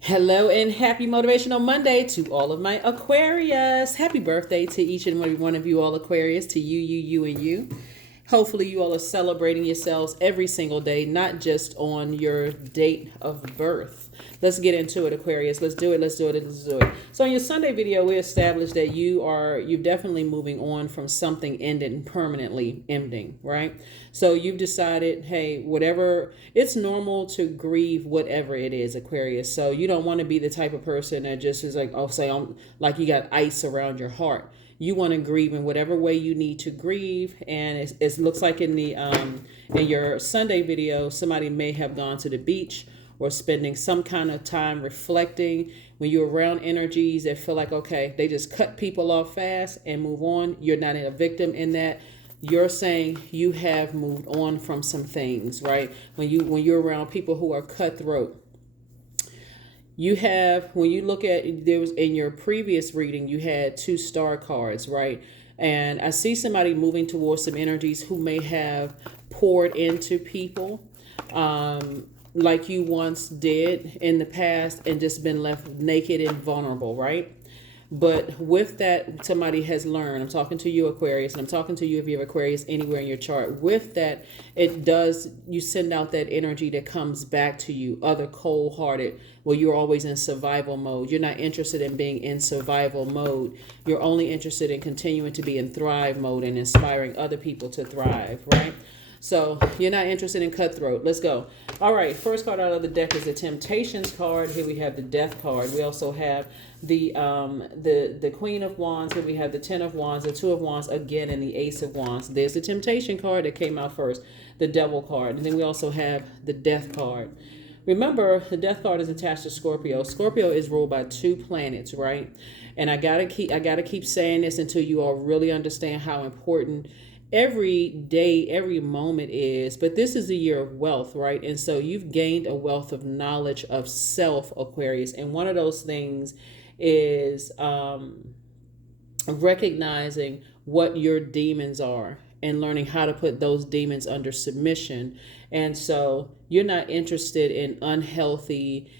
Hello and happy Motivational Monday to all of my Aquarius. Happy birthday to each and every one of you all Aquarius, to you, and you. Hopefully you all are celebrating yourselves every single day, not just on your date of birth. Let's get into it, Aquarius. Let's do it. So in your Sunday video, we established that you're definitely moving on from something ending permanently ending, right? So you've decided, hey, whatever, it's normal to grieve whatever it is, Aquarius. So you don't want to be the type of person that just is like, oh, say I'm like you got ice around your heart. You want to grieve in whatever way you need to grieve, and it looks like in the in your Sunday video, somebody may have gone to the beach or spending some kind of time reflecting. When you're around energies that feel like, okay, they just cut people off fast and move on, you're not a victim in that. You're saying you have moved on from some things, right? When you're around people who are cutthroat, you have, when you look at, there was in your previous reading, you had two star cards, right? And I see somebody moving towards some energies who may have poured into people, like you once did in the past, and just been left naked and vulnerable, right? But with that, somebody has learned. I'm talking to you, Aquarius, and I'm talking to you if you have Aquarius anywhere in your chart. With that, you send out that energy that comes back to you, other cold hearted. Well, you're always in survival mode. You're not interested in being in survival mode. You're only interested in continuing to be in thrive mode and inspiring other people to thrive, right? So you're not interested in cutthroat. Let's go. All right. First card out of the deck is the Temptations card. Here we have the Death card. We also have the Queen of Wands. Here we have the Ten of Wands, the Two of Wands again, and the Ace of Wands. There's the Temptation card that came out first, the Devil card, and then we also have the Death card. Remember, the Death card is attached to Scorpio. Scorpio is ruled by two planets, right? And I gotta keep saying this until you all really understand how important every day, every moment is. But this is a year of wealth, right? And so you've gained a wealth of knowledge of self, Aquarius. And one of those things is recognizing what your demons are and learning how to put those demons under submission. And so you're not interested in unhealthy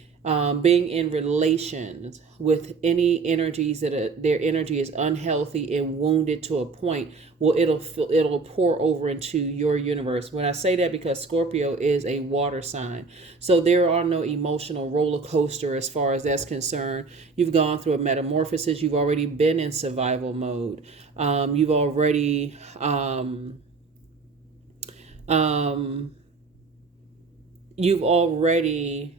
being in relations with any energies that their energy is unhealthy and wounded to a point. Well, it'll pour over into your universe. When I say that, because Scorpio is a water sign, so there are no emotional roller coaster as far as that's concerned. You've gone through a metamorphosis. You've already been in survival mode. You've already you've already,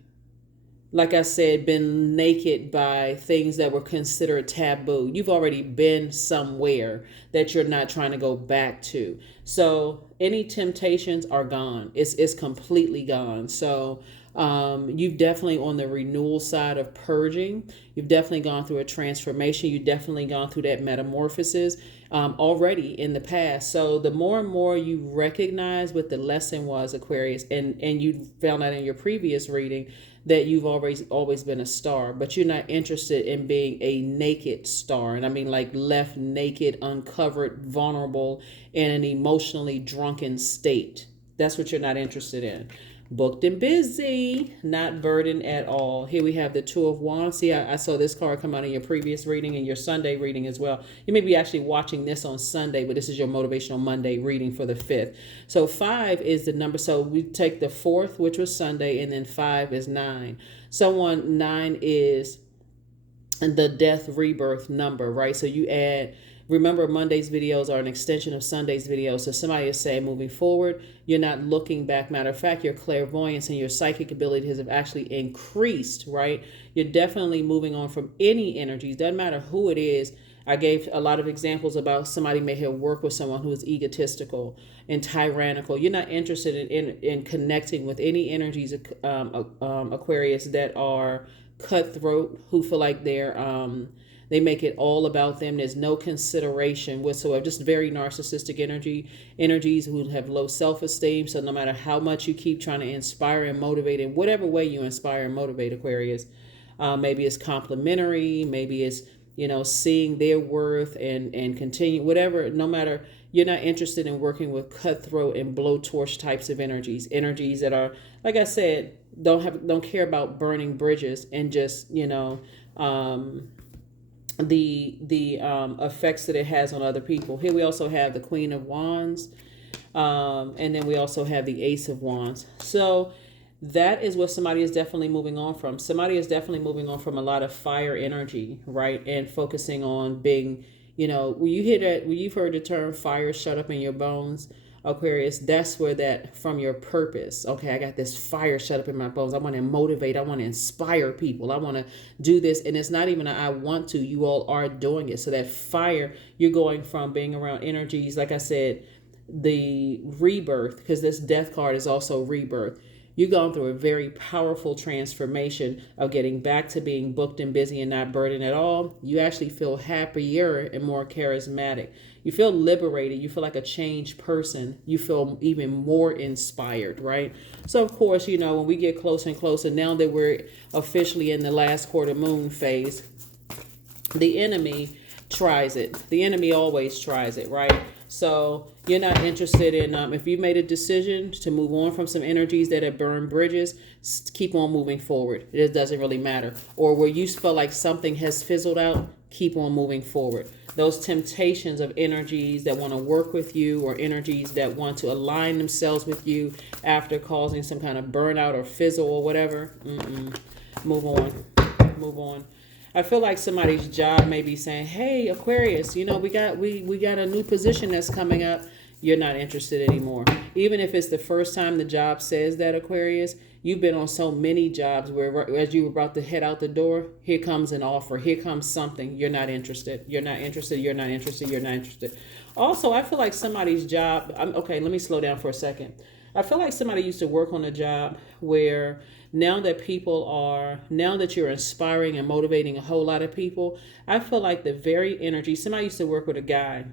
like I said, been naked by things that were considered taboo. You've already been somewhere that you're not trying to go back to. So any temptations are gone. It's completely gone. So you've definitely on the renewal side of purging. You've definitely gone through a transformation. You've definitely gone through that metamorphosis already in the past. So the more and more you recognize what the lesson was, Aquarius, and you found out in your previous reading that you've always been a star, but you're not interested in being a naked star. And I mean like left naked, uncovered, vulnerable, in an emotionally drunken state. That's what you're not interested in. Booked and busy, not burdened at all. Here we have the Two of Wands. See, I saw this card come out in your previous reading and your Sunday reading as well. You may be actually watching this on Sunday, but this is your Motivational Monday reading for the 5th. So 5 is the number. So we take the 4th, which was Sunday, and then 5 is 9. 9 is the death rebirth number, right? So you add, remember, Monday's videos are an extension of Sunday's videos. So somebody is saying moving forward, you're not looking back. Matter of fact, your clairvoyance and your psychic abilities have actually increased, right? You're definitely moving on from any energies. Doesn't matter who it is. I gave a lot of examples about somebody may have worked with someone who is egotistical and tyrannical. You're not interested in connecting with any energies, Aquarius, that are cutthroat, who feel like they make it all about them. There's no consideration whatsoever. Just very narcissistic energies who have low self-esteem. So no matter how much you keep trying to inspire and motivate, in whatever way you inspire and motivate, Aquarius, maybe it's complimentary, maybe it's seeing their worth and continue, whatever. No matter, you're not interested in working with cutthroat and blowtorch types of energies that are, like I said, don't care about burning bridges and just, the effects that it has on other people. Here we also have the Queen of Wands, and then we also have the Ace of Wands. So that is what somebody is definitely moving on from. Somebody is definitely moving on from a lot of fire energy, right? And focusing on being, when you hear that, when you've heard the term fire shut up in your bones, Aquarius, that's where that from your purpose. Okay, I got this fire shut up in my bones. I want to motivate. I want to inspire people. I want to do this. And it's not even I want to. You all are doing it. So that fire, you're going from being around energies, like I said, the rebirth, because this death card is also rebirth. You've gone through a very powerful transformation of getting back to being booked and busy and not burdened at all. You actually feel happier and more charismatic. You feel liberated. You feel like a changed person. You feel even more inspired, right? So, of course, when we get closer and closer, now that we're officially in the last quarter moon phase, the enemy tries it. The enemy always tries it, right? So you're not interested in, if you made a decision to move on from some energies that have burned bridges, keep on moving forward. It doesn't really matter. Or where you feel like something has fizzled out, keep on moving forward. Those temptations of energies that want to work with you or energies that want to align themselves with you after causing some kind of burnout or fizzle or whatever, move on. Move on. I feel like somebody's job may be saying, hey, Aquarius, we got a new position that's coming up. You're not interested anymore. Even if it's the first time the job says that, Aquarius, you've been on so many jobs where as you were about to head out the door, here comes an offer. Here comes something. You're not interested. You're not interested. You're not interested. You're not interested. Also, I feel like somebody's job. Okay, let me slow down for a second. I feel like somebody used to work on a job where now that you're inspiring and motivating a whole lot of people, I feel like the very energy, somebody used to work with a guy,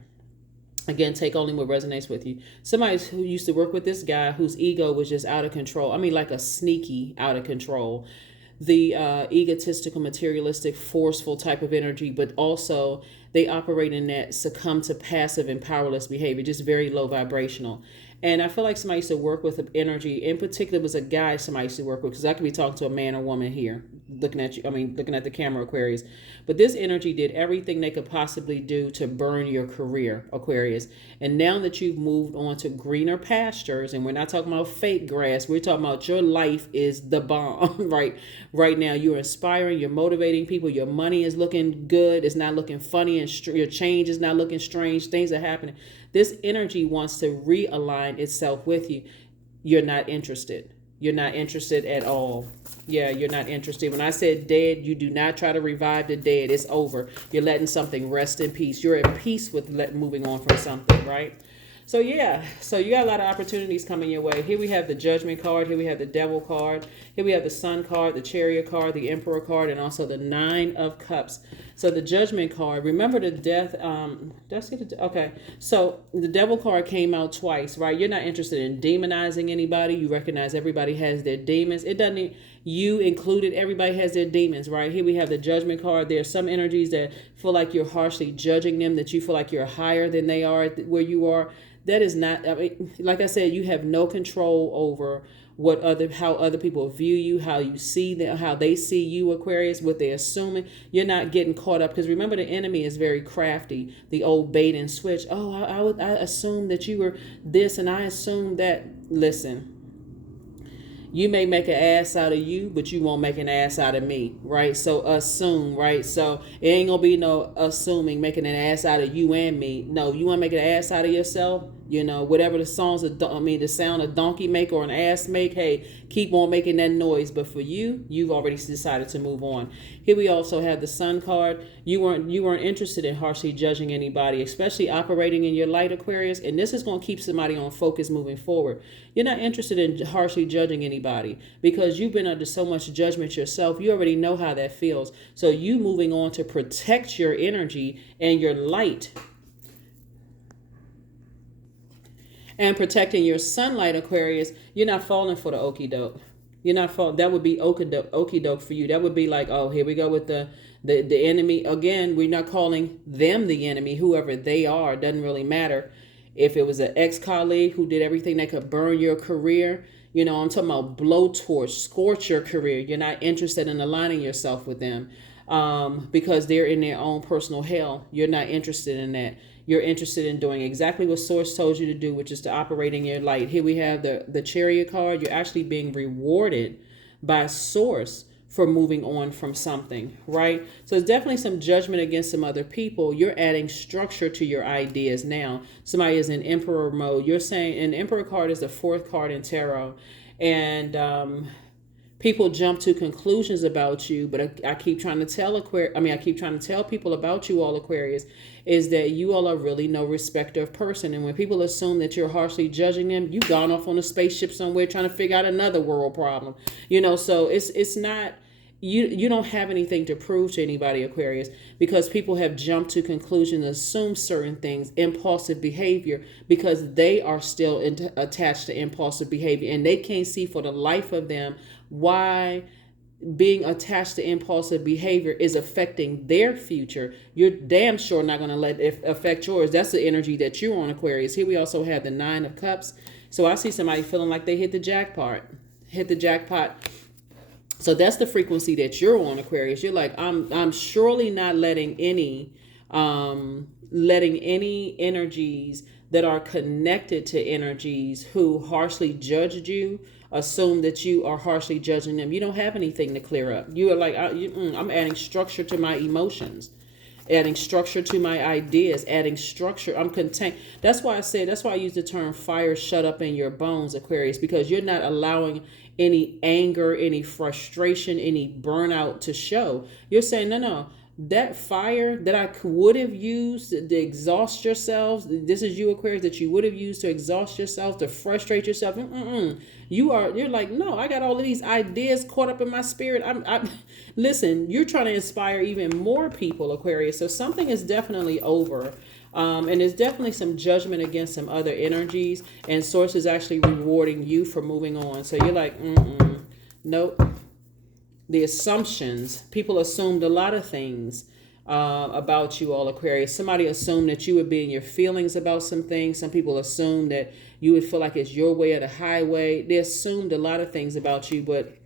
again, take only what resonates with you. Somebody who used to work with this guy whose ego was just out of control. I mean, like a sneaky out of control. The egotistical, materialistic, forceful type of energy, but also they operate in that succumb to passive and powerless behavior, just very low vibrational. And I feel like somebody used to work with an energy, in particular, was a guy somebody used to work with, because I could be talking to a man or woman here, looking at the camera, Aquarius. But this energy did everything they could possibly do to burn your career, Aquarius. And now that you've moved on to greener pastures, and we're not talking about fake grass, we're talking about your life is the bomb, right? Right now, you're inspiring, you're motivating people, your money is looking good, it's not looking funny, and your change is not looking strange, things are happening. This energy wants to realign itself with you. You're not interested. You're not interested at all. Yeah, you're not interested. When I said dead, you do not try to revive the dead. It's over. You're letting something rest in peace. You're at peace with moving on from something, right? So yeah, so you got a lot of opportunities coming your way. Here we have the Judgment card. Here we have the Devil card. Here we have the Sun card, the Chariot card, the Emperor card, and also the Nine of Cups. So the Judgment card, remember the death, did I see the, okay. So the Devil card came out twice, right? You're not interested in demonizing anybody. You recognize everybody has their demons. It doesn't, you included, everybody has their demons, right? Here we have the Judgment card. There are some energies that feel like you're harshly judging them, that you feel like you're higher than they are where you are. That is not, I mean, like I said, you have no control over how other people view you, how you see them, how they see you, Aquarius, what they're assuming. You're not getting caught up, because remember, the enemy is very crafty. The old bait and switch. Oh, I assumed that you were this, and I assumed that. Listen, you may make an ass out of you, but you won't make an ass out of me, right? So assume, right? So it ain't gonna be no assuming making an ass out of you and me. No, you want to make an ass out of yourself. Whatever the the sound a donkey make or an ass make, hey, keep on making that noise. But for you, you've already decided to move on. Here we also have the Sun card. You weren't interested in harshly judging anybody, especially operating in your light, Aquarius. And this is going to keep somebody on focus moving forward. You're not interested in harshly judging anybody because you've been under so much judgment yourself. You already know how that feels. So you moving on to protect your energy and your light, and protecting your sunlight, Aquarius. You're not falling for the okie doke. You're not falling. That would be okie doke for you. That would be like, oh, here we go with the enemy. Again, we're not calling them the enemy. Whoever they are, doesn't really matter. If it was an ex-colleague who did everything that could burn your career, I'm talking about blowtorch, scorch your career. You're not interested in aligning yourself with them because they're in their own personal hell. You're not interested in that. You're interested in doing exactly what Source told you to do, which is to operate in your light. Here we have the Chariot card. You're actually being rewarded by Source for moving on from something, right? So it's definitely some judgment against some other people. You're adding structure to your ideas now. Somebody is in Emperor mode. You're saying an Emperor card is the fourth card in tarot. And people jump to conclusions about you, but I keep trying to tell I keep trying to tell people about you all, Aquarius, is that you all are really no respecter of person. And when people assume that you're harshly judging them, you've gone off on a spaceship somewhere trying to figure out another world problem. So it's not, you don't have anything to prove to anybody, Aquarius, because people have jumped to conclusions, assume certain things, impulsive behavior, because they are still attached to impulsive behavior, and they can't see for the life of them why being attached to impulsive behavior is affecting their future. You're damn sure not going to let it affect yours. That's the energy that you're on, Aquarius. Here we also have the Nine of Cups. So I see somebody feeling like they hit the jackpot. So that's the frequency that you're on, Aquarius. You're like, I'm surely not letting any energies that are connected to energies who harshly judged you assume that you are harshly judging them. You don't have anything to clear up. You are like, I'm adding structure to my emotions, adding structure to my ideas, adding structure. I'm content. That's why I use the term fire shut up in your bones, Aquarius, because you're not allowing any anger, any frustration, any burnout to show. You're saying, no, that fire that I would have used to exhaust yourselves, this is you, Aquarius, that you would have used to exhaust yourself, to frustrate yourself. You're like, no, I got all of these ideas caught up in my spirit. Listen, you're trying to inspire even more people, Aquarius. So something is definitely over. And there's definitely some judgment against some other energies, and Source is actually rewarding you for moving on. So you're like, nope. The assumptions, people assumed a lot of things about you all, Aquarius. Somebody assumed that you would be in your feelings about some things. Some people assumed that you would feel like it's your way or the highway. They assumed a lot of things about you, but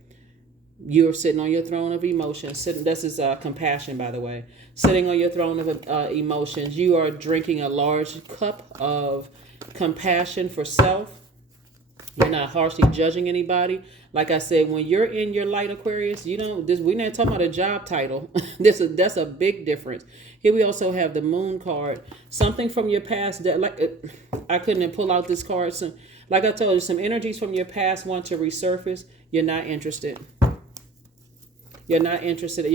you're sitting on your throne of emotions. This is compassion, by the way. Sitting on your throne of emotions. You are drinking a large cup of compassion for self. You're not harshly judging anybody. Like I said, when you're in your light, Aquarius, we're not talking about a job title. That's a big difference. Here we also have the Moon card. Something from your past that, I couldn't pull out this card. So, like I told you, some energies from your past want to resurface. You're not interested. You're not interested.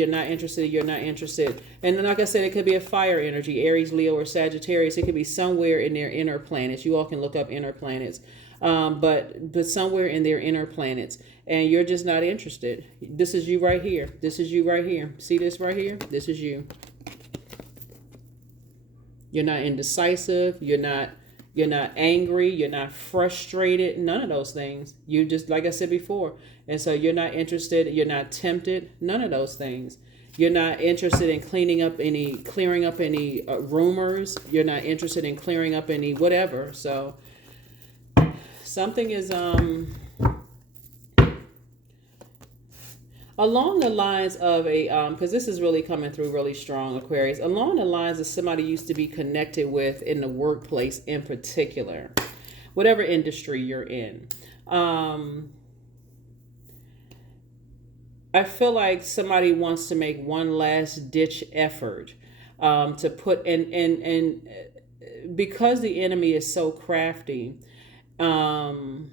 And then, like I said, it could be a fire energy, Aries, Leo, or Sagittarius. It could be somewhere in their inner planets. You all can look up inner planets. But somewhere in their inner planets, and you're just not interested. This is you right here. See this right here? This is you. You're not indecisive. You're not angry. You're not frustrated. None of those things. You just, like I said before. And so you're not interested. You're not tempted. None of those things. You're not interested in clearing up any rumors. You're not interested in clearing up any whatever. So something is along the lines of because this is really coming through really strong, Aquarius, along the lines of somebody used to be connected with in the workplace in particular, whatever industry you're in. I feel like somebody wants to make one last ditch effort to put and because the enemy is so crafty. And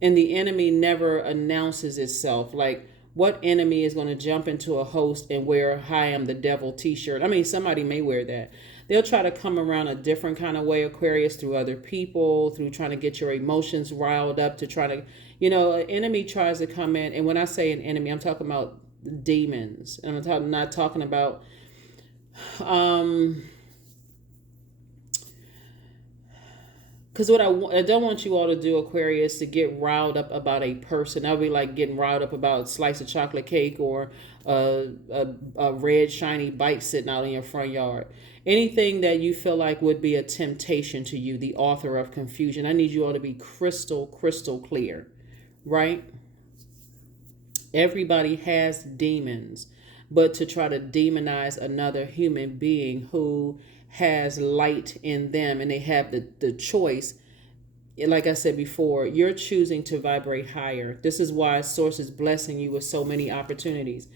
the enemy never announces itself. Like, what enemy is going to jump into a host and wear "Hi, I'm the devil" t-shirt? I mean, somebody may wear that. They'll try to come around a different kind of way, Aquarius, through other people, through trying to get your emotions riled up, to try to, an enemy tries to come in. And when I say an enemy, I'm talking about demons. And I'm not talking about, because what I don't want you all to do, Aquarius, to get riled up about a person. That would be like getting riled up about a slice of chocolate cake or a red shiny bike sitting out in your front yard. Anything that you feel like would be a temptation to you, the author of confusion. I need you all to be crystal clear, right? Everybody has demons, but to try to demonize another human being who has light in them and they have the choice, like I said before, you're choosing to vibrate higher. This is why Source is blessing you with so many opportunities.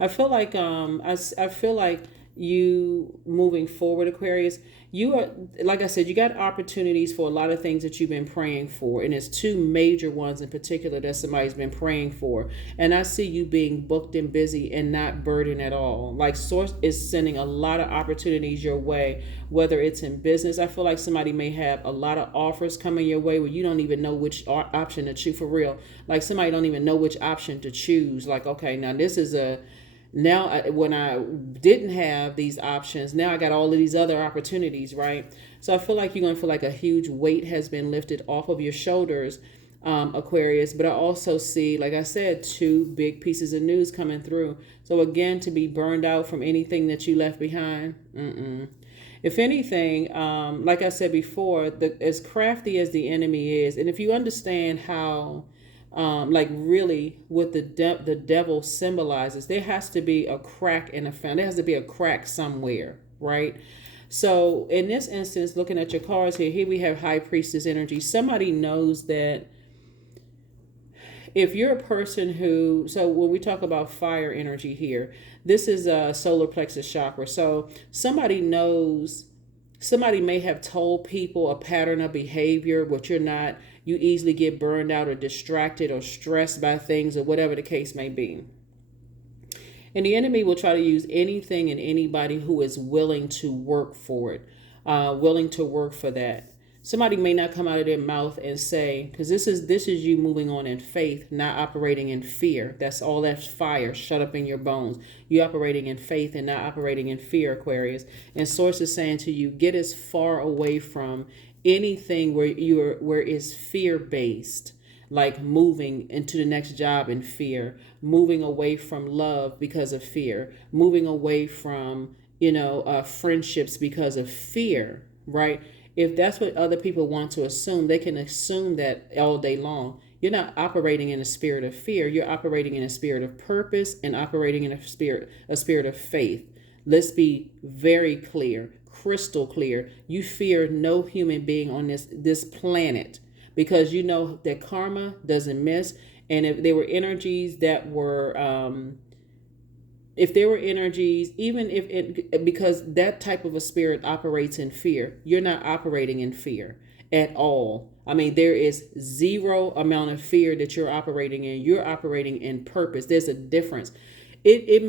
I feel like I feel like you moving forward, Aquarius, you are, like I said, you got opportunities for a lot of things that you've been praying for, and it's two major ones in particular that somebody's been praying for. And I see you being booked and busy and not burdened at all. Like Source is sending a lot of opportunities your way, whether it's in business. I feel like somebody may have a lot of offers coming your way where you don't even know which option to choose, for real. Like somebody don't even know which option to choose. Like, okay, now this is a, now when I didn't have these options, now I got all of these other opportunities, right? So I feel like you're going to feel like a huge weight has been lifted off of your shoulders, Aquarius. But I also see, like I said, two big pieces of news coming through. So again, to be burned out from anything that you left behind, if anything, like I said before, as crafty as the enemy is, and if you understand how like really what the devil symbolizes, there has to be a crack in the foundation. There has to be a crack somewhere, right? So in this instance, looking at your cards here we have High Priestess energy. Somebody knows that if you're a person who, so when we talk about fire energy here, this is a solar plexus chakra. So somebody knows, somebody may have told people a pattern of behavior, but you're not, you easily get burned out or distracted or stressed by things or whatever the case may be. And the enemy will try to use anything and anybody who is willing to work for it, willing to work for that. Somebody may not come out of their mouth and say, because this is you moving on in faith, not operating in fear. That's all that fire shut up in your bones. You operating in faith and not operating in fear, Aquarius. And Source is saying to you, get as far away from anything where is fear based, like moving into the next job in fear, moving away from love because of fear, moving away from friendships because of fear, right? If that's what other people want to assume, they can assume that all day long. You're not operating in a spirit of fear. You're operating in a spirit of purpose and operating in a spirit of faith. Let's be very clear, crystal clear. You fear no human being on this planet, because you know that karma doesn't miss. And if there were energies that were even if it, because that type of a spirit operates in fear, you're not operating in fear at all. I mean, there is zero amount of fear that you're operating in. You're operating in purpose. There's a difference. It'll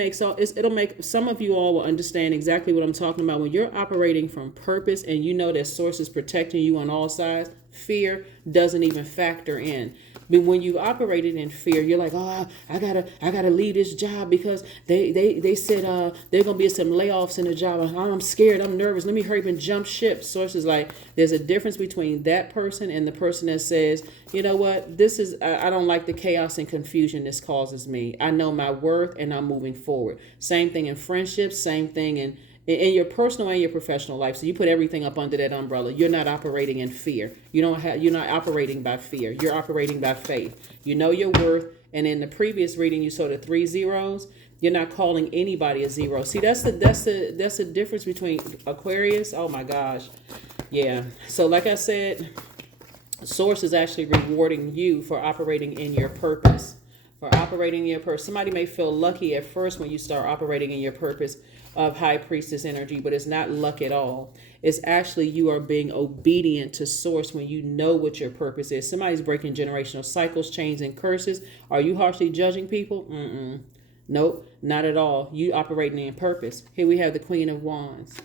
make some of you all will understand exactly what I'm talking about. When you're operating from purpose and you know that Source is protecting you on all sides, fear doesn't even factor in. But when you operated in fear, you're like, oh, I gotta leave this job because they said there gonna be some layoffs in the job. I'm scared. I'm nervous. Let me hurry up and jump ship. Source is like, there's a difference between that person and the person that says, you know what, this is I don't like the chaos and confusion this causes me. I know my worth and I'm moving forward. Same thing in friendships. Same thing in your personal and your professional life. So you put everything up under that umbrella. You're not operating in fear. You're not operating by fear. You're operating by faith. You know your worth. And in the previous reading, you saw the 3 zeros. You're not calling anybody a zero. See, that's the difference between Aquarius. Oh my gosh. Yeah. So like I said, Source is actually rewarding you for operating in your purpose. For operating in your purpose. Somebody may feel lucky at first when you start operating in your purpose of High Priestess energy, but it's not luck at all. It's actually you are being obedient to Source when you know what your purpose is. Somebody's breaking generational cycles, chains, and curses. Are you harshly judging people? Nope, not at all. You operating in purpose. Here we have the Queen of Wands.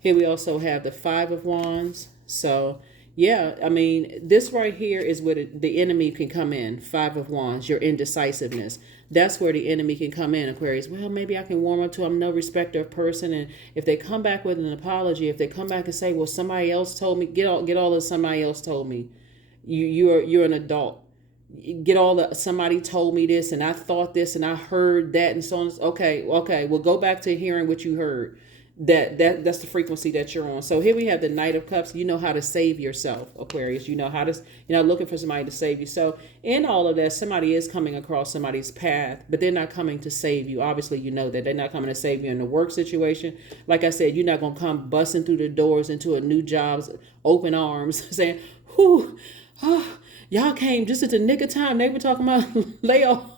Here we also have the 5 of Wands. So yeah, I mean, this right here is where the enemy can come in. 5 of Wands, your indecisiveness. That's where the enemy can come in, Aquarius. Well, maybe I can warm up to I'm no respecter of person. And if they come back with an apology, if they come back and say, well, somebody else told me, get all of somebody else told me. You're an adult. Get all the somebody told me this and I thought this and I heard that and so on. Okay, well, go back to hearing what you heard. That's the frequency that you're on. So here we have the Knight of Cups. You know how to save yourself, Aquarius. You know how to, you're not looking for somebody to save you. So in all of that, somebody is coming across somebody's path, but they're not coming to save you. Obviously, you know that they're not coming to save you in the work situation. Like I said, you're not going to come busting through the doors into a new job's open arms saying, whew, oh, y'all came just at the nick of time. They were talking about layoff.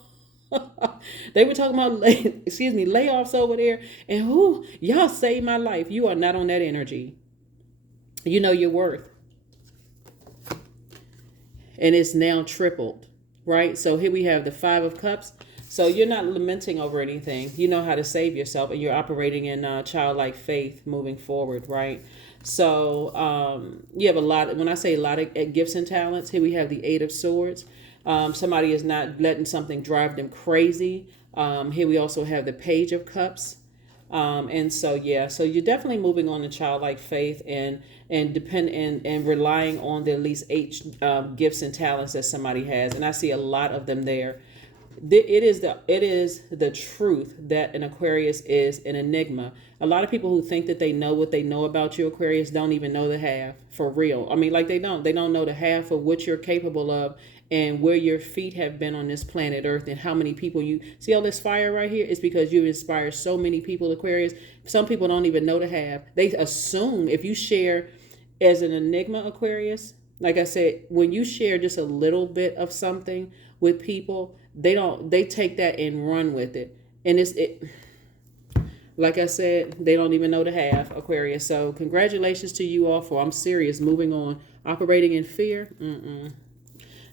They were talking about layoffs over there, and who y'all saved my life. You are not on that energy. You know your worth, and it's now tripled, right? So here we have the Five of Cups. So you're not lamenting over anything. You know how to save yourself, and you're operating in childlike faith moving forward, right? So you have a lot. When I say a lot of gifts and talents, here we have the Eight of Swords. Somebody is not letting something drive them crazy. Here we also have the Page of Cups. And so, yeah, so you're definitely moving on to childlike faith and relying on the at least 8 gifts and talents that somebody has. And I see a lot of them there. It is the truth that an Aquarius is an enigma. A lot of people who think that they know what they know about you, Aquarius, don't even know the half, for real. I mean, like they don't know the half of what you're capable of and where your feet have been on this planet Earth and how many people you see. All this fire right here is because you inspire so many people, Aquarius. Some people don't even know the half. They assume if you share as an enigma, Aquarius, like I said, when you share just a little bit of something with people, they take that and run with it. And like I said, they don't even know the half, Aquarius. So congratulations to you all for, I'm serious, moving on. Operating in fear,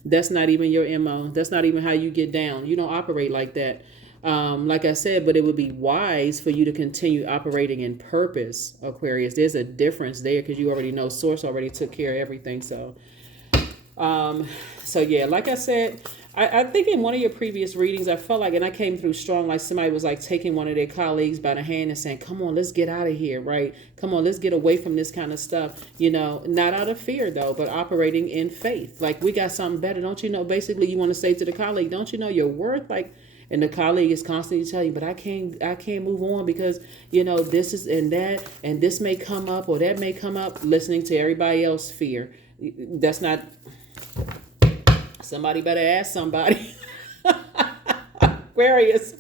that's not even your MO. That's not even how you get down. You don't operate like that. Like I said, but it would be wise for you to continue operating in purpose, Aquarius. There's a difference there because you already know Source already took care of everything. So yeah, like I said, I think in one of your previous readings, I felt like, and I came through strong, like somebody was like taking one of their colleagues by the hand and saying, come on, let's get out of here, right? Come on, let's get away from this kind of stuff, not out of fear though, but operating in faith. Like, we got something better. Don't you know, basically you want to say to the colleague, don't you know your worth? Like, and the colleague is constantly telling you, but I can't move on because, this is and that, and this may come up or that may come up, listening to everybody else's fear. That's not... Somebody better ask somebody. Aquarius.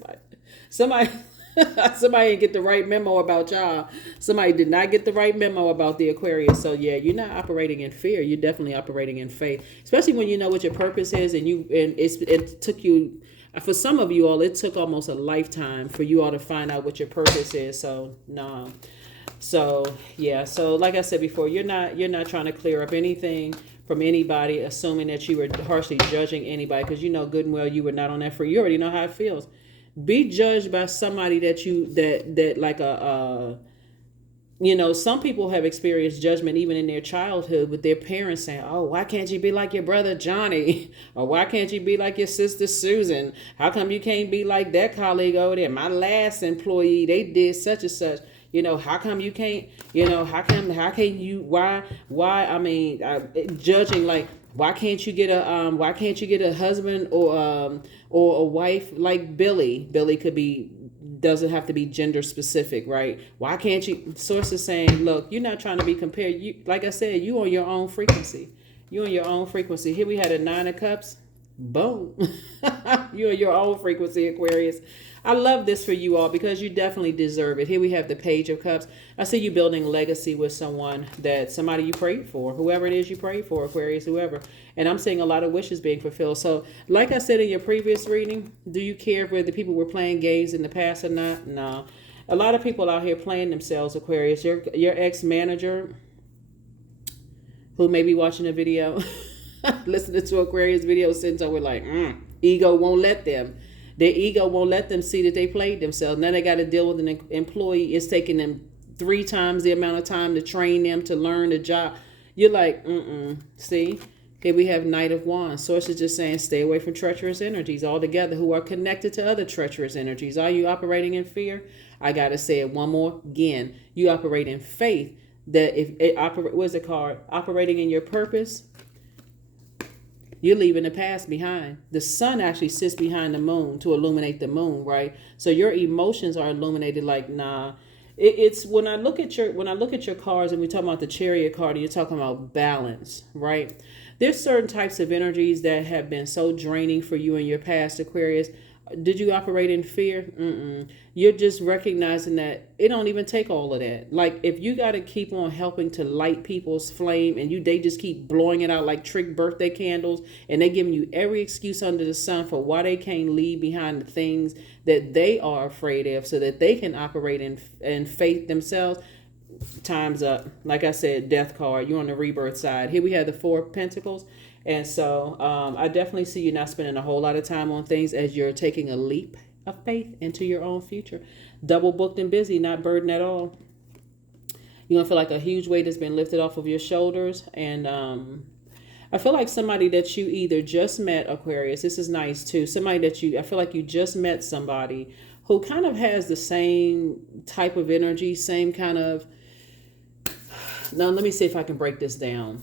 Somebody didn't get the right memo about y'all. Somebody did not get the right memo about the Aquarius. So yeah, you're not operating in fear. You're definitely operating in faith, especially when you know what your purpose is, and it took you. For some of you all, it took almost a lifetime for you all to find out what your purpose is. So no. So yeah. So like I said before, you're not trying to clear up anything from anybody, assuming that you were harshly judging anybody, because you know good and well you were not on that for. You already know how it feels. Be judged by somebody that like some people have experienced judgment even in their childhood with their parents saying, oh, why can't you be like your brother Johnny? Or why can't you be like your sister Susan? How come you can't be like that colleague over there? My last employee, they did such and such. How come you can't, how can you, why, I mean, judging, like, why can't you get a husband or a wife like Billy? Billy doesn't have to be gender specific, right? Why can't you? Source is saying, look, you're not trying to be compared. You, like I said, you on your own frequency. You on your own frequency. Here we had a 9 of Cups. Boom. You're on your own frequency, Aquarius. I love this for you all because you definitely deserve it. Here we have the Page of Cups. I see you building legacy with somebody you prayed for, whoever it is you prayed for, Aquarius, whoever. And I'm seeing a lot of wishes being fulfilled. So like I said in your previous reading, do you care whether people were playing games in the past or not? No. A lot of people out here playing themselves, Aquarius. Your ex-manager who may be watching a video, listening to Aquarius video, sitting over like, ego won't let them. Their ego won't let them see that they played themselves. Now they got to deal with an employee. It's taking them 3 times the amount of time to train them to learn the job. You're like, See? Here we have Knight of Wands. Source is just saying stay away from treacherous energies altogether who are connected to other treacherous energies. Are you operating in fear? I got to say it one more again. You operate in faith that if it where's the card? Operating in your purpose. You're leaving the past behind. The sun actually sits behind the moon to illuminate the moon, right? So your emotions are illuminated like, nah, It's when I look at your cards, and we talk about the Chariot card, and you're talking about balance, right? There's certain types of energies that have been so draining for you in your past, Aquarius. Did you operate in fear? Mm-mm. You're just recognizing that it don't even take all of that. Like, if you got to keep on helping to light people's flame, and they just keep blowing it out like trick birthday candles, and they giving you every excuse under the sun for why they can't leave behind the things that they are afraid of, so that they can operate in faith themselves. Time's up. Like I said, death card. You're on the rebirth side. Here we have the Four of Pentacles. And so I definitely see you not spending a whole lot of time on things, as you're taking a leap of faith into your own future. Double booked and busy, not burdened at all. You're going to feel like a huge weight has been lifted off of your shoulders. And I feel like somebody that you either just met, Aquarius, this is nice too. I feel like you just met somebody who kind of has the same type of energy, same kind of, now let me see if I can break this down.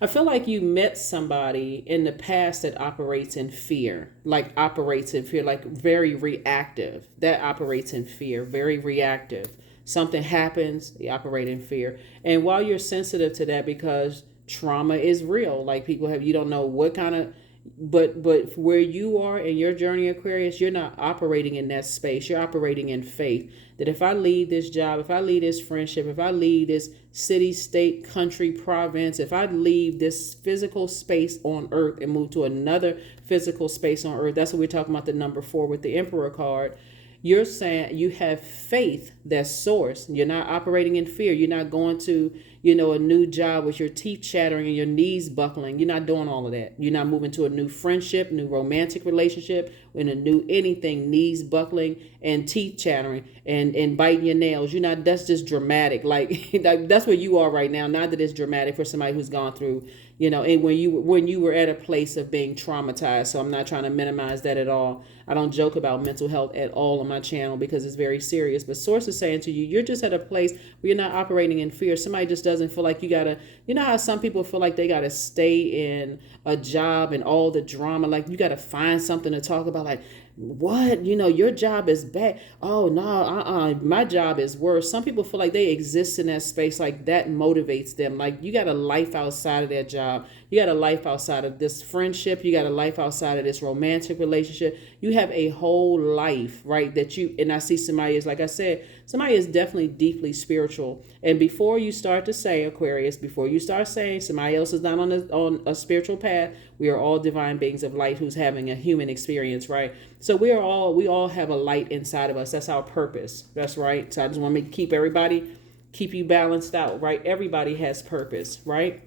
I feel like you met somebody in the past that operates in fear, like very reactive. That operates in fear, very reactive. Something happens, they operate in fear. And while you're sensitive to that, because trauma is real, like you don't know what kind of, but where you are in your journey, Aquarius, you're not operating in that space. You're operating in faith. That if I leave this job, if I leave this friendship, if I leave this city, state, country, province, if I leave this physical space on earth and move to another physical space on earth, that's what we're talking about, the number 4 with the Emperor card. You're saying you have faith that's source. You're not operating in fear. You're not going to, a new job with your teeth chattering and your knees buckling. You're not doing all of that. You're not moving to a new friendship, new romantic relationship, in a new anything, knees buckling and teeth chattering and biting your nails. That's just dramatic. Like, that's where you are right now. Not that it's dramatic for somebody who's gone through, and when you were at a place of being traumatized. So I'm not trying to minimize that at all. I don't joke about mental health at all on my channel, because it's very serious. But Source is saying to you, you're just at a place where you're not operating in fear. Somebody just doesn't feel like you gotta, how some people feel like they gotta stay in a job and all the drama, like you gotta find something to talk about, like, what, your job is bad. Oh no, my job is worse. Some people feel like they exist in that space, like that motivates them. Like, you got a life outside of that job. You got a life outside of this friendship. You got a life outside of this romantic relationship. You have a whole life, right? And I see somebody is, like I said, somebody is definitely deeply spiritual. And before you start to say, Aquarius, before you start saying somebody else is not on a spiritual path, we are all divine beings of light who's having a human experience, right? So we all have a light inside of us. That's our purpose. That's right. So I just want to keep you balanced out, right? Everybody has purpose, right?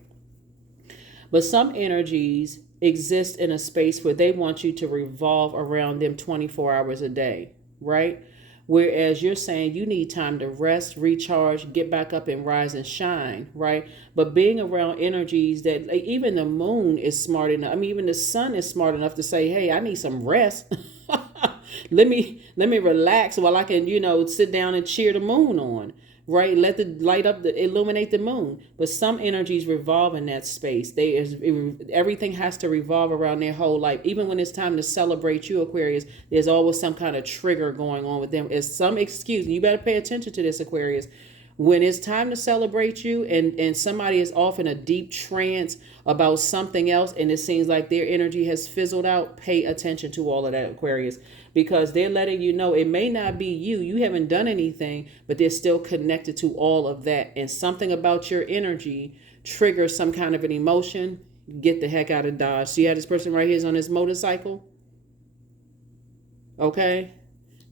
But some energies exist in a space where they want you to revolve around them 24 hours a day, right? Whereas you're saying you need time to rest, recharge, get back up and rise and shine, right? But being around energies that, like, even the moon is smart enough. I mean, even the sun is smart enough to say, hey, I need some rest. Let me relax while I can, sit down and cheer the moon on. Right, let the light up, illuminate the moon. But some energies revolve in that space. Everything has to revolve around their whole life. Even when it's time to celebrate you, Aquarius, there's always some kind of trigger going on with them. It's some excuse. And you better pay attention to this, Aquarius. When it's time to celebrate you, and somebody is off in a deep trance about something else, and it seems like their energy has fizzled out, pay attention to all of that, Aquarius, because they're letting you know it may not be you. You haven't done anything, but they're still connected to all of that. And something about your energy triggers some kind of an emotion. Get the heck out of Dodge. See how this person right here is on his motorcycle? Okay.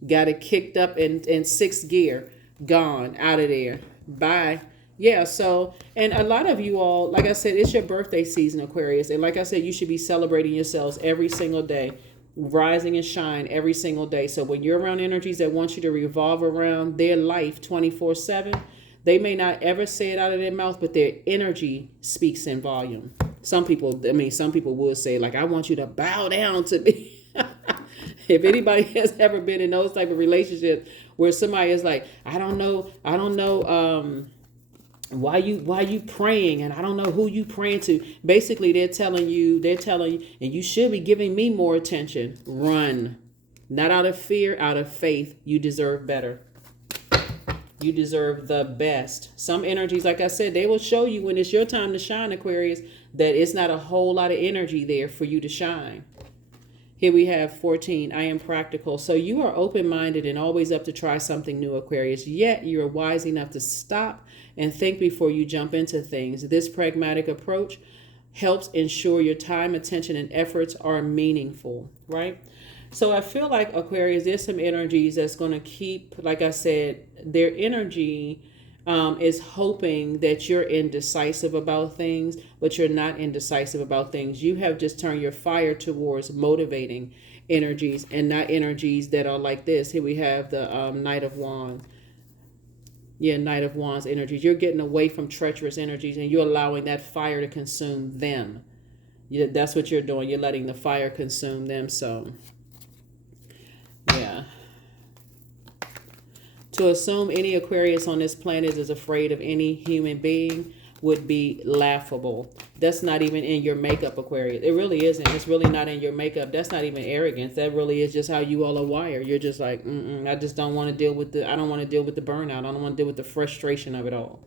Got it kicked up in sixth gear. Gone, out of there. Bye. Yeah, so, and a lot of you all, like I said, it's your birthday season, Aquarius. And like I said, you should be celebrating yourselves every single day, rising and shine every single day. So when you're around energies that want you to revolve around their life 24/7, they may not ever say it out of their mouth, but their energy speaks in volume. Some people would say, like, I want you to bow down to me. If anybody has ever been in those type of relationships where somebody is like, I don't know, why you praying, and I don't know who you praying to. Basically, they're telling you, and you should be giving me more attention. Run. Not out of fear, out of faith. You deserve better. You deserve the best. Some energies, like I said, they will show you when it's your time to shine, Aquarius, that it's not a whole lot of energy there for you to shine. Here we have 14. I am practical. So you are open-minded and always up to try something new, Aquarius. Yet you are wise enough to stop and think before you jump into things. This pragmatic approach helps ensure your time, attention, and efforts are meaningful, right? So I feel like, Aquarius, there's some energies that's going to keep, like I said, their energy is hoping that you're indecisive about things, but you're not indecisive about things. You have just turned your fire towards motivating energies and not energies that are like this. Here we have the Knight of Wands. Yeah, Knight of Wands energies. You're getting away from treacherous energies and you're allowing that fire to consume them. Yeah, that's what you're doing. You're letting the fire consume them. So, yeah. To assume any Aquarius on this planet is afraid of any human being would be laughable. That's not even in your makeup, Aquarius. It really isn't. It's really not in your makeup. That's not even arrogance. That really is just how you all are wired. You're just like, I just don't want to deal with I don't want to deal with the burnout. I don't want to deal with the frustration of it all.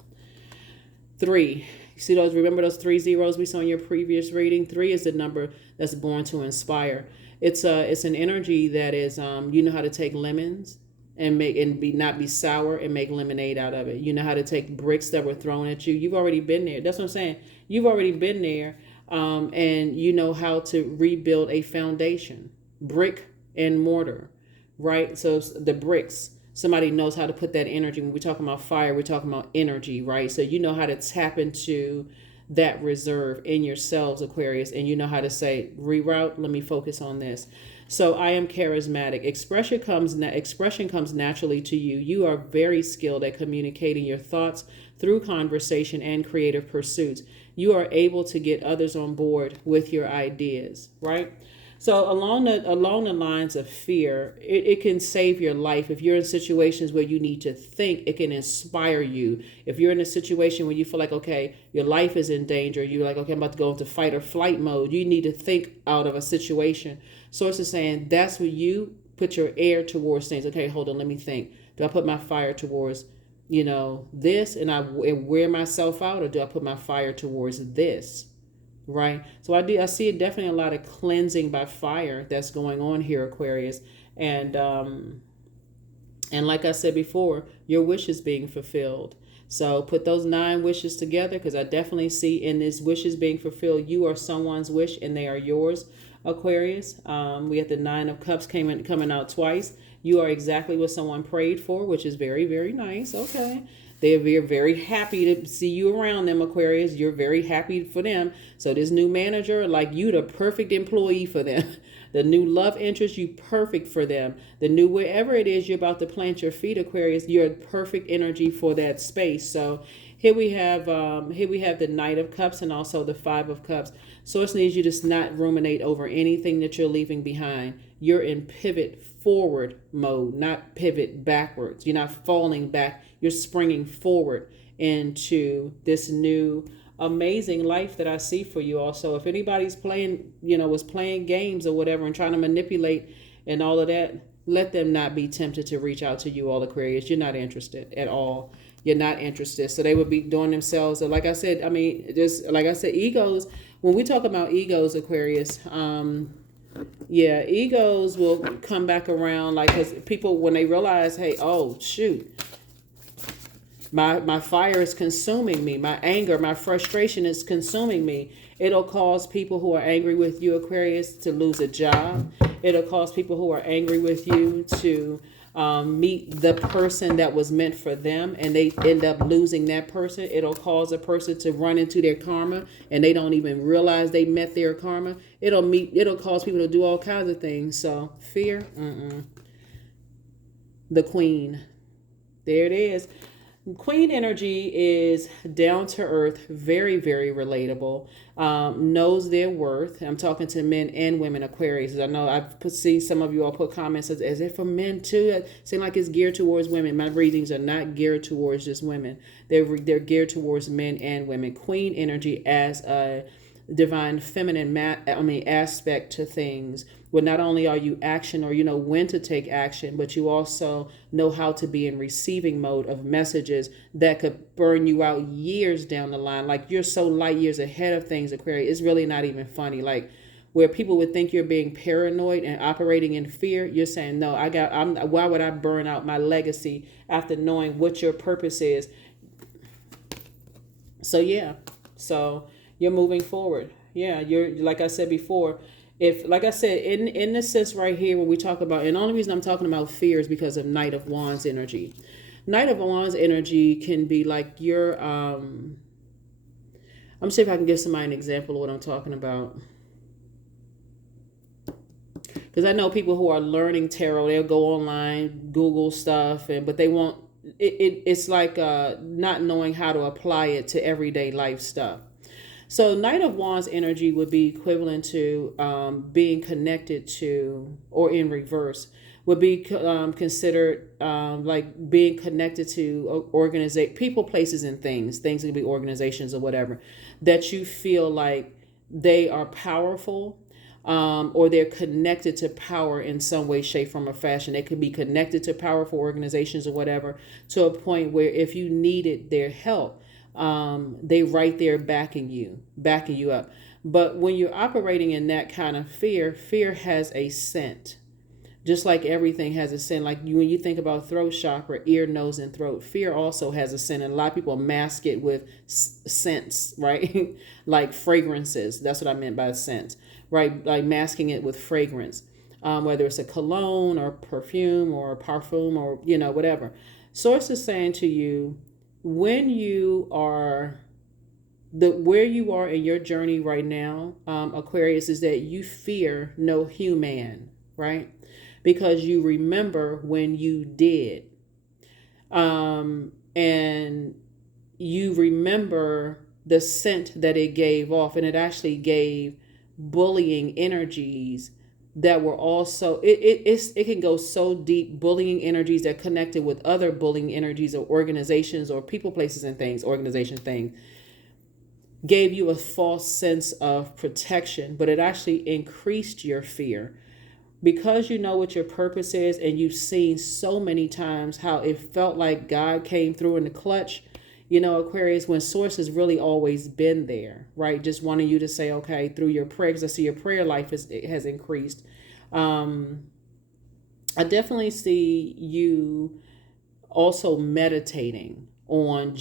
3. You see those? Remember those 3 zeros we saw in your previous reading? 3 is the number that's born to inspire. It's an energy that is you know how to take lemons and not be sour and make lemonade out of it. You know how to take bricks that were thrown at you. You've already been there. That's what I'm saying. You've already been there, and you know how to rebuild a foundation, brick and mortar, right? So the bricks, somebody knows how to put that energy. When we're talking about fire, we're talking about energy, right? So you know how to tap into that reserve in yourselves, Aquarius, and you know how to say, reroute, let me focus on this. So I am charismatic. Expression comes naturally to you. You are very skilled at communicating your thoughts through conversation and creative pursuits. You are able to get others on board with your ideas, right? So along the lines of fear, it can save your life. If you're in situations where you need to think, it can inspire you. If you're in a situation where you feel like, okay, your life is in danger, you're like, okay, I'm about to go into fight or flight mode. You need to think out of a situation. Source is saying that's where you put your air towards things. Okay, hold on, let me think. Do I put my fire towards, this and wear myself out, or do I put my fire towards this? Right. So I see definitely a lot of cleansing by fire that's going on here, Aquarius. And like I said before, your wish is being fulfilled. So put those 9 wishes together, because I definitely see in this wishes being fulfilled, you are someone's wish and they are yours, Aquarius. We have the 9 of Cups coming out twice. You are exactly what someone prayed for, which is very, very nice. Okay. They're very, very happy to see you around them, Aquarius. You're very happy for them. So this new manager, like you, the perfect employee for them. The new love interest, you perfect for them. The new wherever it is you're about to plant your feet, Aquarius, you're perfect energy for that space. So here we have the Knight of Cups and also the 5 of Cups. Source needs you to not ruminate over anything that you're leaving behind. You're in pivot forward mode, not pivot backwards. You're not falling back. You're springing forward into this new amazing life that I see for you. Also, if anybody's was playing games or whatever and trying to manipulate and all of that, let them not be tempted to reach out to you, all Aquarius. You're not interested at all. You're not interested. So they would be doing themselves. So like I said, egos. When we talk about egos, Aquarius, egos will come back around, like, because people, when they realize, hey, oh shoot, my fire is consuming me, my anger, my frustration is consuming me. It'll cause people who are angry with you, Aquarius, to lose a job. It'll cause people who are angry with you to meet the person that was meant for them, and they end up losing that person. It'll cause a person to run into their karma and they don't even realize they met their karma. It'll cause people to do all kinds of things. So fear, the Queen, there it is. Queen energy is down to earth, very, very relatable, knows their worth. I'm talking to men and women, Aquarius. I know I've seen some of you all put comments as it for men too. It seems like it's geared towards women. My readings are not geared towards just women. They're geared towards men and women. Queen energy as a divine feminine aspect to things. where not only are you action, or you know when to take action, but you also know how to be in receiving mode of messages that could burn you out years down the line. Like you're so light years ahead of things, Aquarius. It's really not even funny. Like where people would think you're being paranoid and operating in fear, you're saying, no, why would I burn out my legacy after knowing what your purpose is? So yeah, so you're moving forward. Yeah, you're, like I said before, if, like I said, in this sense right here, when we talk about, and the only reason I'm talking about fear is because of Knight of Wands energy. Knight of Wands energy can be like your, I'm gonna see if I can give somebody an example of what I'm talking about. Because I know people who are learning tarot, they'll go online, Google stuff, but they won't, it's like not knowing how to apply it to everyday life stuff. So Knight of Wands energy would be equivalent to being connected to, or in reverse, would be considered like being connected to people, places, and things. Things can be organizations or whatever, that you feel like they are powerful, or they're connected to power in some way, shape, form, or fashion. They could be connected to powerful organizations or whatever, to a point where if you needed their help, they right there backing you up. But when you're operating in that kind of fear has a scent. Just like everything has a scent. Like when you think about throat chakra, ear, nose, and throat, fear also has a scent. And a lot of people mask it with scents, right? Like fragrances. That's what I meant by scent, right? Like masking it with fragrance, whether it's a cologne or perfume or parfum or, you know, whatever. Source is saying to you, when you are where you are in your journey right now, Aquarius, is that you fear no human, right? Because you remember when you did, and you remember the scent that it gave off, and it actually gave bullying energies that were also, it can go so deep, bullying energies that connected with other bullying energies or organizations or people, places, and things, organization things, gave you a false sense of protection, but it actually increased your fear. Because you know what your purpose is, and you've seen so many times how it felt like God came through in the clutch, you know, Aquarius, when source has really always been there, right? Just wanting you to say, okay, through your prayers, I see your prayer life has increased. I definitely see you also meditating on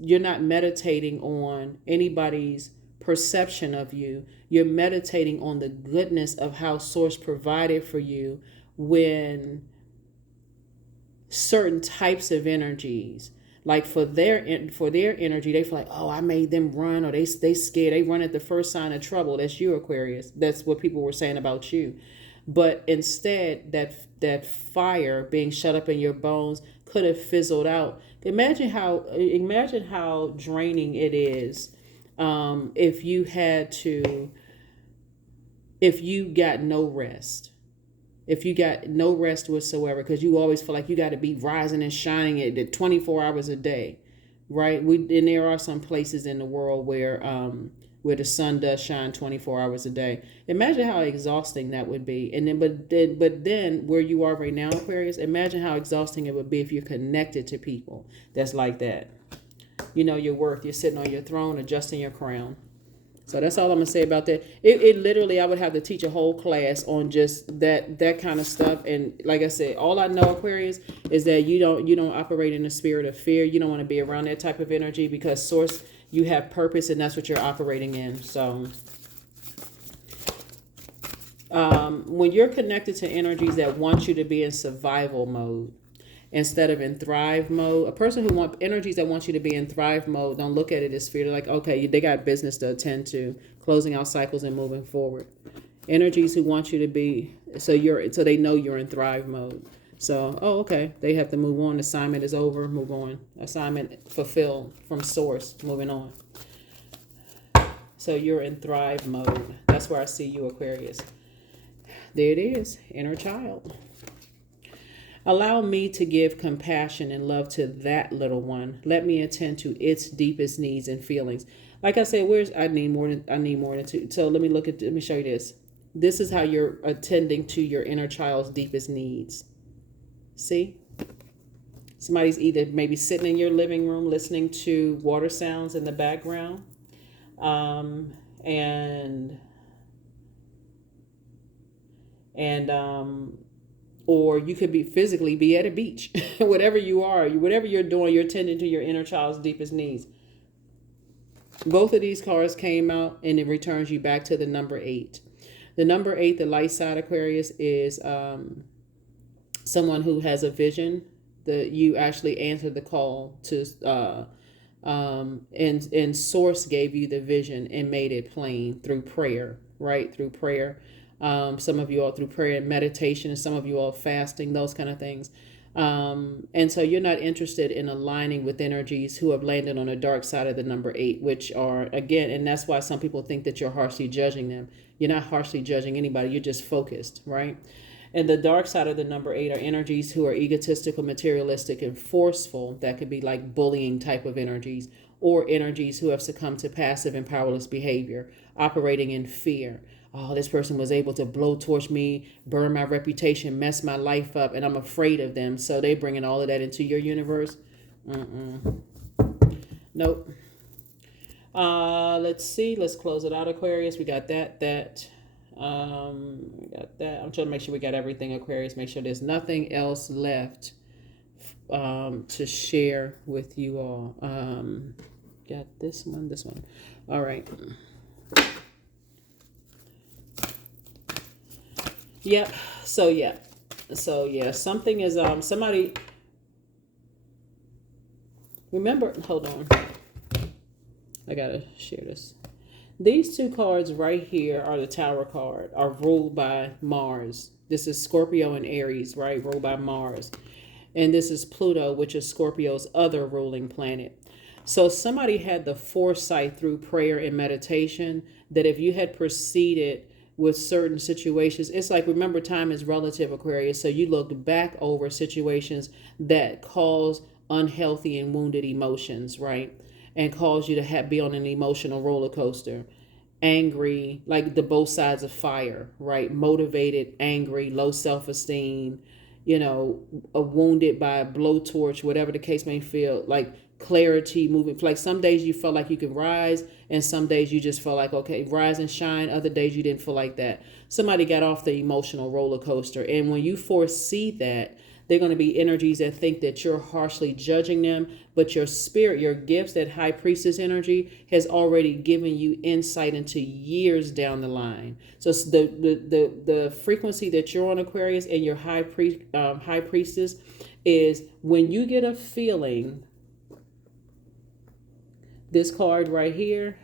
you're not meditating on anybody's perception of you. You're meditating on the goodness of how source provided for you when certain types of energies, like for their energy, they feel like, oh, I made them run, or they scared, they run at the first sign of trouble. That's you, Aquarius. That's what people were saying about you. But instead, that fire being shut up in your bones could have fizzled out. Imagine how draining it is, if you got no rest. If you got no rest whatsoever, because you always feel like you got to be rising and shining at 24 hours a day, right? And there are some places in the world where the sun does shine 24 hours a day. Imagine how exhausting that would be. And but then where you are right now, Aquarius, imagine how exhausting it would be if you're connected to people that's like that. You know your worth. You're sitting on your throne, adjusting your crown. So that's all I'm gonna say about that. It literally, I would have to teach a whole class on just that kind of stuff. And like I said, all I know, Aquarius, is that you don't operate in the spirit of fear. You don't want to be around that type of energy, because source, you have purpose, and that's what you're operating in. So when you're connected to energies that want you to be in survival mode instead of in thrive mode, a person who wants energies that want you to be in thrive mode, don't look at it as fear. They're like, okay, they got business to attend to, closing out cycles and moving forward. Energies who want you to be, so they know you're in thrive mode. So, oh, okay, they have to move on. Assignment is over, move on. Assignment fulfilled from source, moving on. So you're in thrive mode. That's where I see you, Aquarius. There it is, inner child. Allow me to give compassion and love to that little one. Let me attend to its deepest needs and feelings. Like I said, I need more than two. So let me show you this. This is how you're attending to your inner child's deepest needs. See? Somebody's either maybe sitting in your living room listening to water sounds in the background, and or you could be physically be at a beach. Whatever you are, whatever you're doing, you're tending to your inner child's deepest needs. Both of these cards came out, and it returns you back to the number 8. The number 8, the light side Aquarius, is someone who has a vision. You actually answered the call to and source gave you the vision and made it plain through prayer, right? Through prayer. Some of you all through prayer and meditation, and some of you all fasting, those kind of things. And so you're not interested in aligning with energies who have landed on the dark side of the number 8, which are, again, and that's why some people think that you're harshly judging them. You're not harshly judging anybody. You're just focused, right? And the dark side of the number 8 are energies who are egotistical, materialistic, and forceful. That could be like bullying type of energies, or energies who have succumbed to passive and powerless behavior, operating in fear. Oh, this person was able to blowtorch me, burn my reputation, mess my life up, and I'm afraid of them. So they bringing all of that into your universe. Nope. Let's see. Let's close it out, Aquarius. We got that. We got that. I'm trying to make sure we got everything, Aquarius. Make sure there's nothing else left to share with you all. Got this one. All right. Yep. So yeah. Something is somebody. Remember. Hold on. I gotta share this. These two cards right here are the Tower card, are ruled by Mars. This is Scorpio and Aries, right? Ruled by Mars. And this is Pluto, which is Scorpio's other ruling planet. So somebody had the foresight through prayer and meditation that if you had proceeded with certain situations, it's like, remember, time is relative, Aquarius. So you looked back over situations that cause unhealthy and wounded emotions, right? And cause you to be on an emotional roller coaster. Angry, like the both sides of fire, right? Motivated, angry, low self-esteem, wounded by a blowtorch, whatever the case may feel, like clarity, moving. Like some days you felt like you could rise, and some days you just felt like, okay, rise and shine. Other days you didn't feel like that. Somebody got off the emotional roller coaster. And when you foresee that, they're going to be energies that think that you're harshly judging them, but your spirit, your gifts, that high priestess energy has already given you insight into years down the line. So the frequency that you're on, Aquarius, and your high priestess is when you get a feeling. This card right here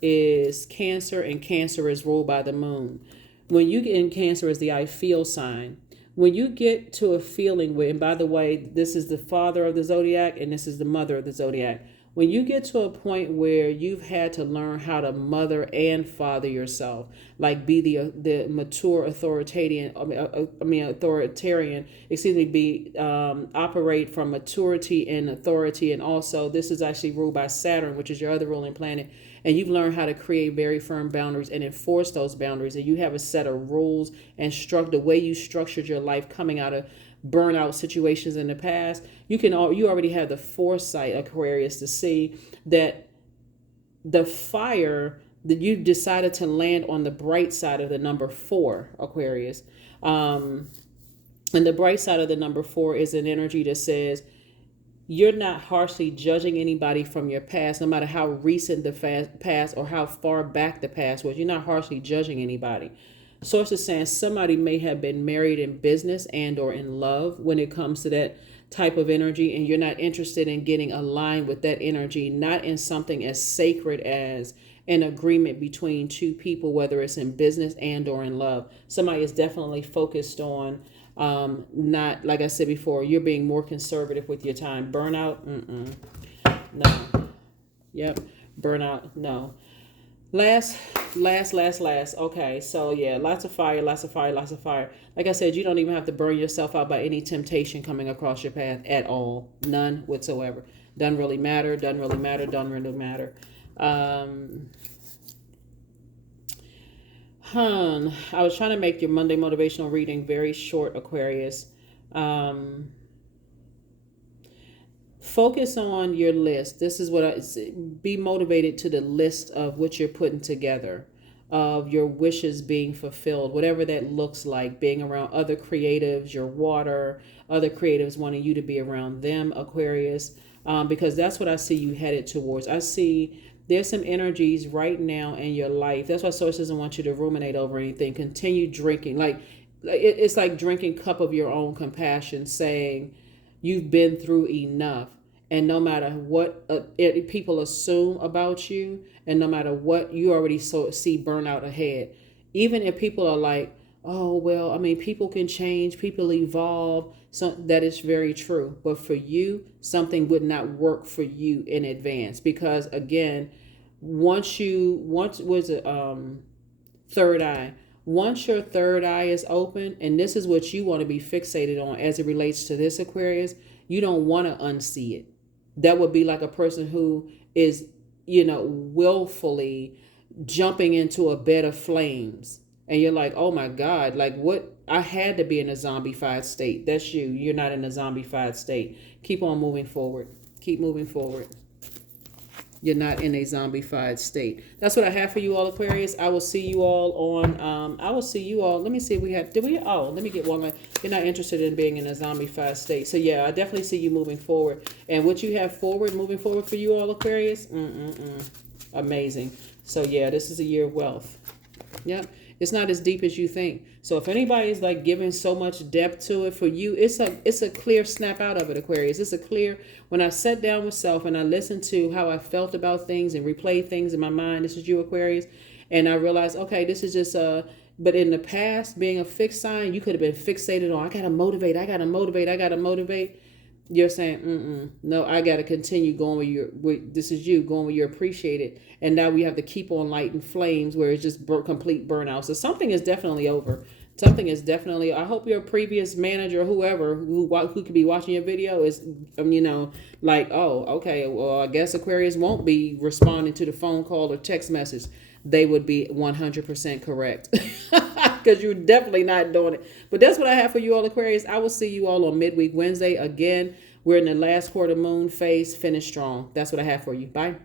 is Cancer, and Cancer is ruled by the moon. When you get in Cancer is the I feel sign. When you get to a feeling where, and by the way, this is the father of the zodiac and this is the mother of the zodiac. When you get to a point where you've had to learn how to mother and father yourself, like be the mature authoritarian, operate from maturity and authority. And also this is actually ruled by Saturn, which is your other ruling planet. And you've learned how to create very firm boundaries and enforce those boundaries. And you have a set of rules and the way you structured your life coming out of burnout situations in the past. You already have the foresight, Aquarius, to see that the fire that you decided to land on the bright side of the number 4, Aquarius. And the bright side of the number 4 is an energy that says, you're not harshly judging anybody from your past, no matter how recent the past or how far back the past was. You're not harshly judging anybody. Source is saying somebody may have been married in business and or in love when it comes to that type of energy, and you're not interested in getting aligned with that energy, not in something as sacred as an agreement between two people, whether it's in business and or in love. Somebody is definitely focused on not, like I said before, you're being more conservative with your time. Burnout, no. Yep, burnout, no. Last. Okay, so yeah, lots of fire. Like I said, you don't even have to burn yourself out by any temptation coming across your path at all. None whatsoever. Doesn't really matter. I was trying to make your Monday motivational reading very short, Aquarius. Um, Focus on your list. This is what I be motivated to the list of what you're putting together, of your wishes being fulfilled, whatever that looks like, being around other creatives, your water, other creatives wanting you to be around them, Aquarius, because that's what I see you headed towards. I see there's some energies right now in your life. That's why Source doesn't want you to ruminate over anything. Continue drinking. It's like drinking cup of your own compassion, saying you've been through enough. And no matter what people assume about you, and no matter what you already see burnout ahead, even if people are like, oh, well, I mean, people can change, people evolve. So that is very true. But for you, something would not work for you in advance. Because again, once was it third eye? Once your third eye is open, and this is what you want to be fixated on as it relates to this, Aquarius, you don't want to unsee it. That would be like a person who is, willfully jumping into a bed of flames. And you're like, oh my God, like what? I had to be in a zombified state. That's you. You're not in a zombified state. Keep on moving forward. Keep moving forward. You're not in a zombified state. That's what I have for you all, Aquarius. I will see you all on, I will see you all. Let me see if we have, let me get one. You're not interested in being in a zombified state. So yeah, I definitely see you moving forward. And what you have moving forward for you all, Aquarius, amazing. So yeah, this is a year of wealth. Yep. It's not as deep as you think. So if anybody's like giving so much depth to it for you, it's a clear snap out of it, Aquarius. It's a clear, when I sat down with self and I listened to how I felt about things and replayed things in my mind, this is you, Aquarius, and I realized, okay, this is just but in the past, being a fixed sign, you could have been fixated on, I gotta motivate. You're saying, no, I got to continue going this is you going where you're appreciated. And now we have to keep on lighting flames where it's just complete burnout. So something is definitely over. Something is definitely, I hope your previous manager, whoever, who could be watching your video is, like, oh, okay, well, I guess Aquarius won't be responding to the phone call or text message. They would be 100% correct. Because you're definitely not doing it. But that's what I have for you all, Aquarius. I will see you all on midweek Wednesday. Again, we're in the last quarter moon phase. Finish strong. That's what I have for you. Bye.